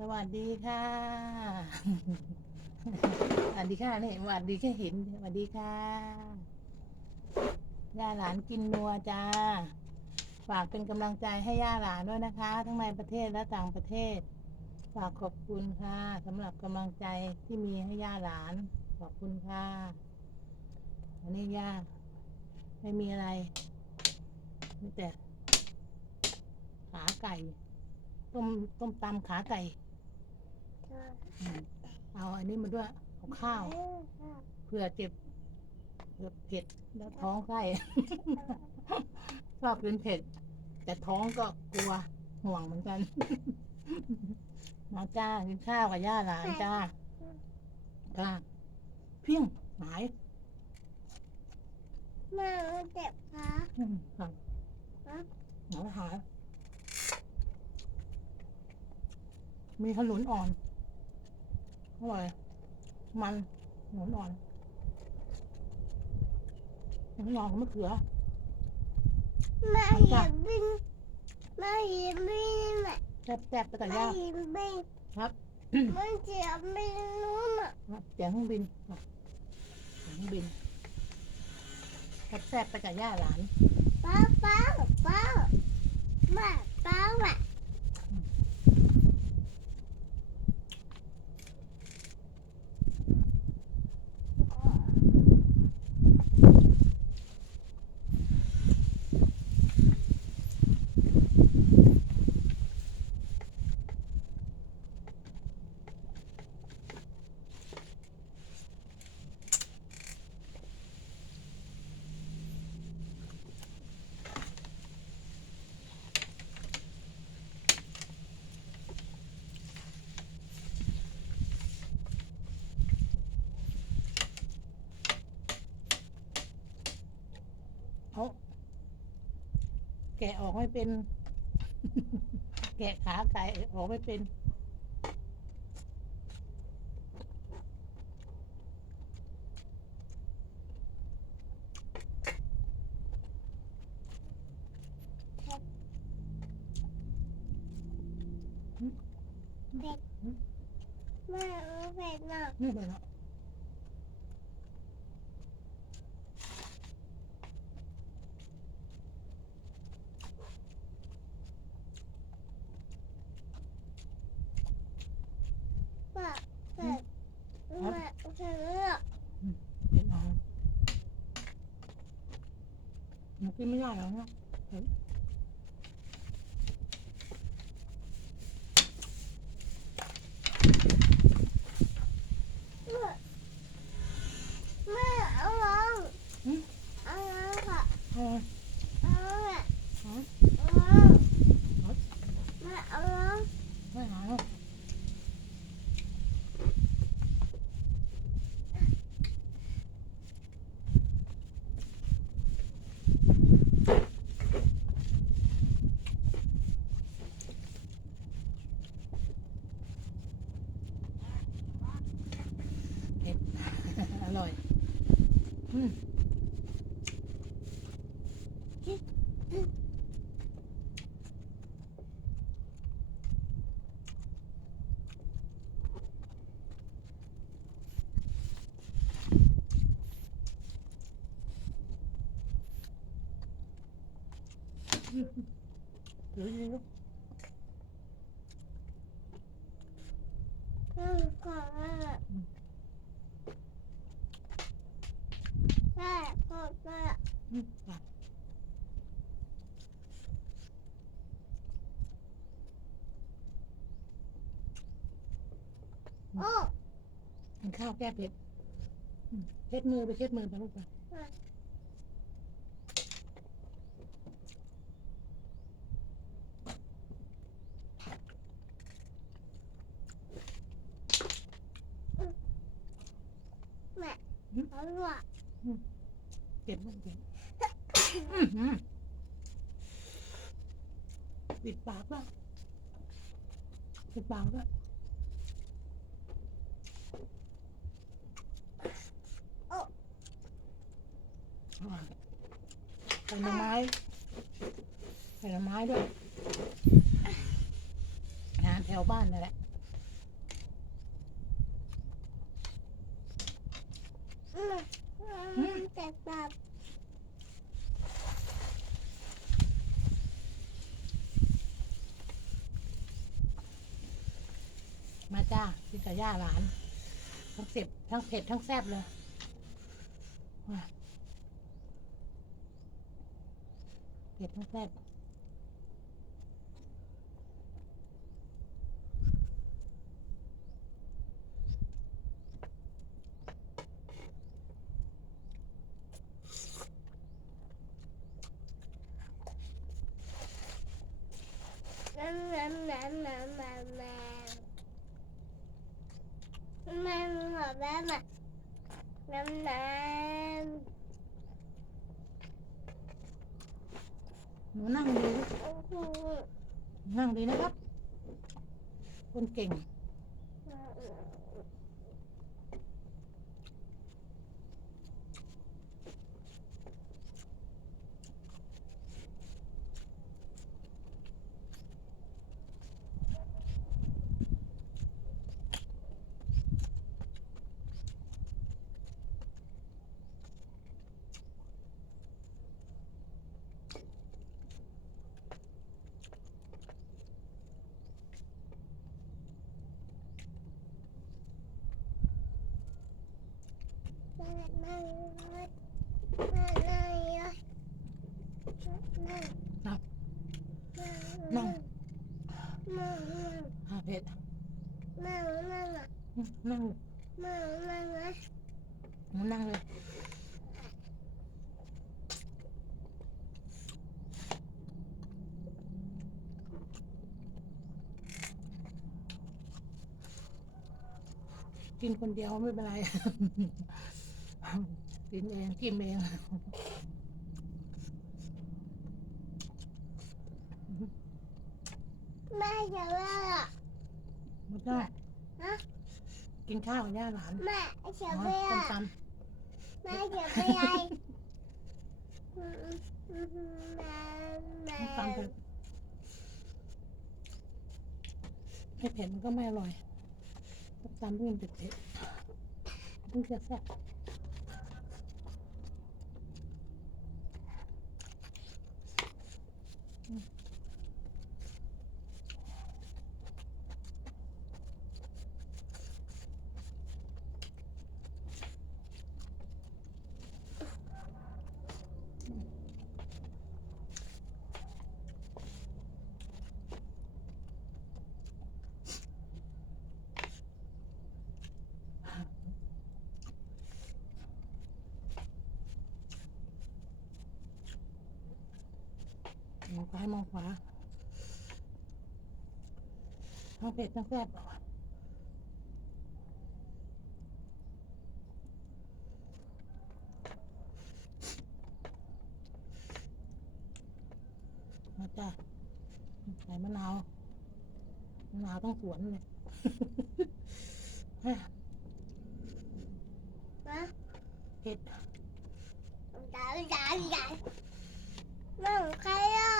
สวัสดีค่ะ สวัสดีค่ะนี่สวัสดีแค่เห็น สวัสดีค่ะย่าหลานกินนัวจ้า ฝากเป็นกำลังใจให้ย่าหลานด้วยนะคะ ทั้งในประเทศและต่างประเทศ ฝากขอบคุณค่ะสำหรับกำลังใจที่มีให้ย่าหลาน ขอบคุณค่ะอันนี้ย่าไม่มีอะไรมีแต่ขาไก่ ต้มต้มตำขาไก่ อืมเอาอันนี้มาด้วยเอาข้าวเผื่อเจ็บเผื่อเผ็ดแล้วท้องไส้ ชอบกินเผ็ด แต่ท้องก็กลัวห่วงเหมือนกันมาจ้ากินข้าวกับย่าหลานจ้าจ้าเพียงหายแม่เจ็บขาอืมค่ะฮะหายหายมีขนุนอ่อน อร่อยมันขนุนอ่อนขนุนอ่อนกับมะเขือแม่หยิบบินแม่หยิบบินแม่แซ่บๆไปกับแม่ย่าหยิบบินครับแม่เจ็บบินนู้นอะครับเสียงเครื่องบินครับเสียงเครื่องบินแซ่บๆไปกับย่าหลานป้าป้าป้าแม่ป้าแม่เอา แกะออกไม่เป็น แกะขาไก่ออกไม่เป็นแม่เอาเผ็ดน่ะนี่เลยเนาะ ป้าเผ็ดแม่เผ็ดอะ เด็ดเอา มันกินไม่ได้แล้วเนาะเฮ้ย แม่เอาลอง อืม เอาลองค่ะ เอา เอาลองแม่ เอา เอาลองแม่เอาลอง ไม่หาแล้วเผ็ด อร่อย อืมถือดีลูกแม่ขอ แม่แม่ขอแม่อโอ้ กินข้าวแก้เผ็ดอืมเช็ดมือไปเช็ดมือไปลูกไป แผลไม้ผลไม้ด้วยน้ำแถวบ้านนั่นแหละแต่แบบมาจ้าพี่กับย่าหลาน ทั้งเส็บทั้งเผ็ดทั้งแซ่บเลย เผ็ดทั้งแซ่บน้ำน้ำน้ำน้ำน้ำน้ำมันหอมแล้วน่ะน้ำ หนูนั่งดีนั่งดีนะครับ คนเก่ง นั่งนั่งนั่งนั่งนั่งครับนั่งนั่งนั่งนั่งอ่าเผ็ดนั่งนั่งอะอืมนั่งนั่งนั่งนะหนูนั่งเลยกินคนเดียวไม่เป็นไร กินเองกินเองแม่จะเลิกไม่ต้องฮะกินข้าวกับย่าหลานแม่จะอ๋อไปส้มอะตแม่จะไปไอแม่แม่ำส้มตำเผ็ดไม่เผ็ดมันก็ไม่อร่อยส้มตำที่มันเผ็ดเผ็ดๆมันจะแซ่บ ซ้ายมองขวาทั้งเผ็ดทั้งแซ่บมาจ้ะใส่มะนาวมะนาวต้องสวนเลยนะเผ็ด จ๋าจ๋าจ๋าแม่ของใครอะ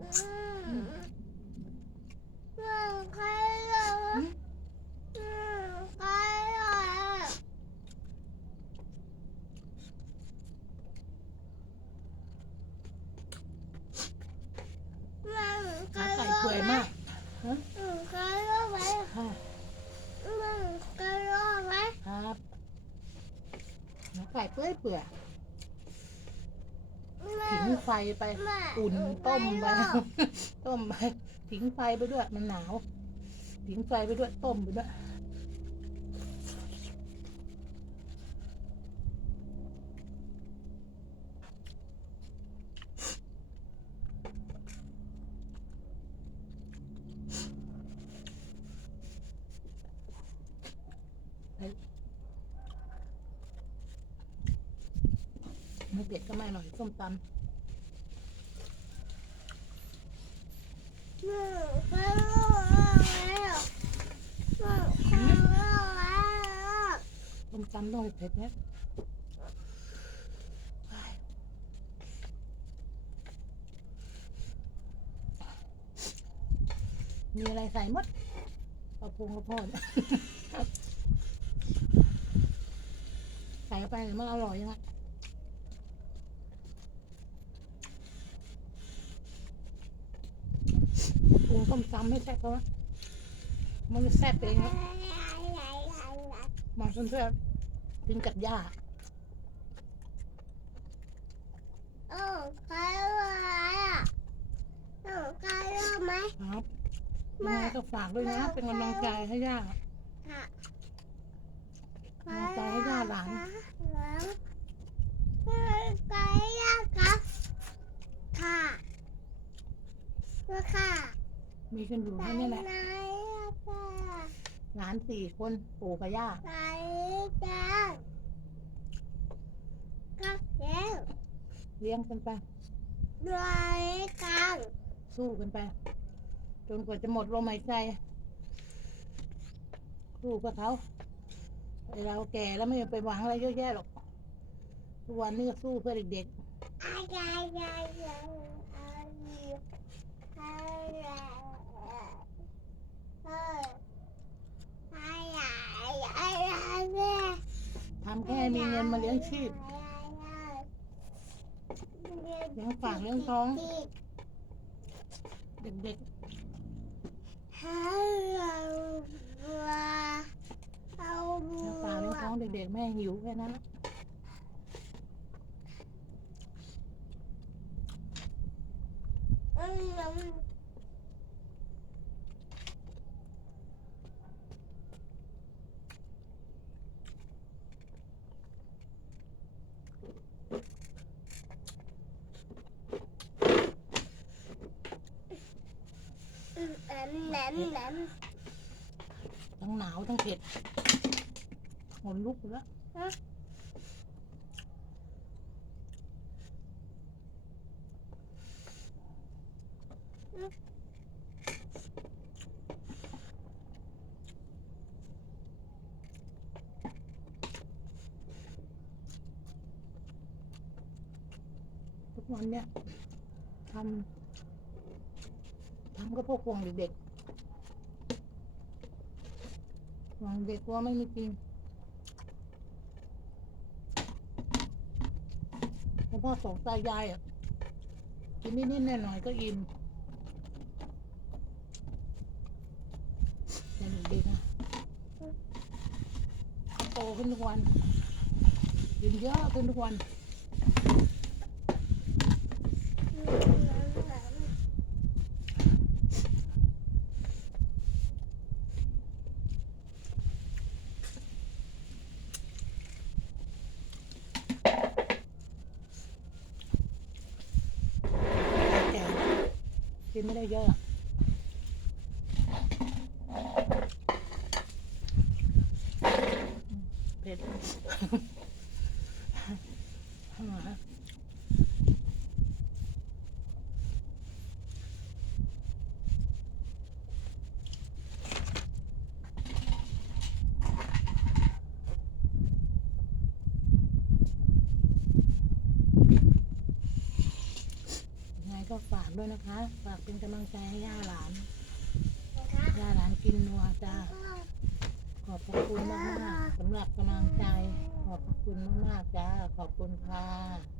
อืมแม่ของใครอะ อืม แม่ของใครอะแม่ของใคร ขาไก่ อะ เปื่อยมาก แม่ของใครอะไหม ค่ะ แม่ของใครอะไหม ครับขาไก่เปื่อยเปื่อยแม่ผิงไฟไปแม่อุ่นของใครต้มไปอะต้มไปผิงไฟไปด้วย มันหนาวผิงไฟไปด้วย ต้มไปด้วย ไม่เผ็ดก็ไม่อร่อยส้มตำแม่ของใครอะไหมอะแม่ของใครอะต้มตำต้องเผ็ดนี่ยมีอะไรใส่หมดกระพงกระพดไปหรือมันอร่อยยังไง ปรุงต้มตำให้แซ่บเขาวะมันจะแซ่บเองครับมาเพื่อนๆกินกับย่าโอ้ใครว่าอะโอ้ใครว่าไหมครับยังไงก็ฝากด้วยนะ เป็นกำลังใจให้ย่าค่ะกำลังใจให้ย่าหลานหลานใครย่าครับค่ะค่ะ มีกันอยู่ไหนแค่นี้แหละ ไหนอะค่ะหลานสี่คนปู่กับย่าไหนจ้าก็เร็วเลี้ยงกันไป ด้วยกันสู้กันไป จนกว่าจะหมดลมหายใจสู้กับเขาไอเราแก่แล้วไม่ไปหวังอะไรเยอะแยะหรอกทุกวันนี้ก็สู้เพื่อเด็กอายายายายอายอายาเอออายายายาแม่ๆ ทำแค่มีเงินมาเลี้ยงชีพเลี้ยงปากเลี้ยงท้อง เด็กฮัลโหลเอาๆเลี้ยงปากเลี้ยงท้องเด็กๆแม่หิวแค่นั้นแหละ อื มแหนมแหนมแหนมทั้งหนาวทั้งเผ็ดหนลุกอยู่แล้วทุกวันเนี้ยทำทำก็เพวกห่วงเด็กๆห่ว งเด็กว่าไม่มีกินแล้วพ่อสองตายายอะ กินนิดๆหน่อยๆก็อิ่มแต่เด็กอะโตขึ้นทุกวันกินเยอะขึ้นทุกวัน แก่ กินไม่ได้เยอะอะเผ็ด ยังไง ก็ฝากด้วยนะคะ ฝากเป็นกำลังใจให้ย่าหลานย่าหลานกินนัวจ้าขอบพระคุณมากๆสำหรับกำลังใจ ขอบพระคุณมากๆจ้าขอบคุณค่ะ